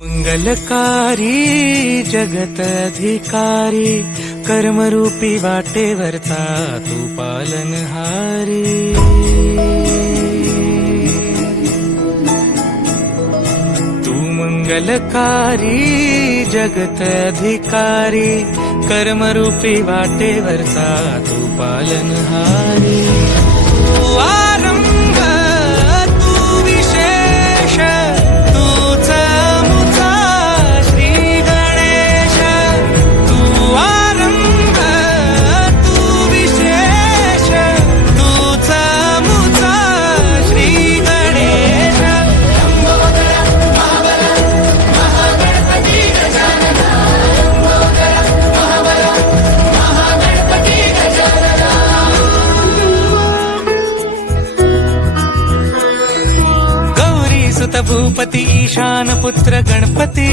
मंगलकारी जगत अधिकारी कर्मरूपी वाटेवरचा तू पालनहारी। तू मंगलकारी जगत अधिकारी कर्मरूपी वाटेवरचा तू पालनहारी। तू आरंभ तू विशेष तूच मुचा श्री गणेश। तू आरंभ तू विशेष तूच मुचा श्री गणेश। गौरी सुत भूपती ईशान पुत्र गणपती।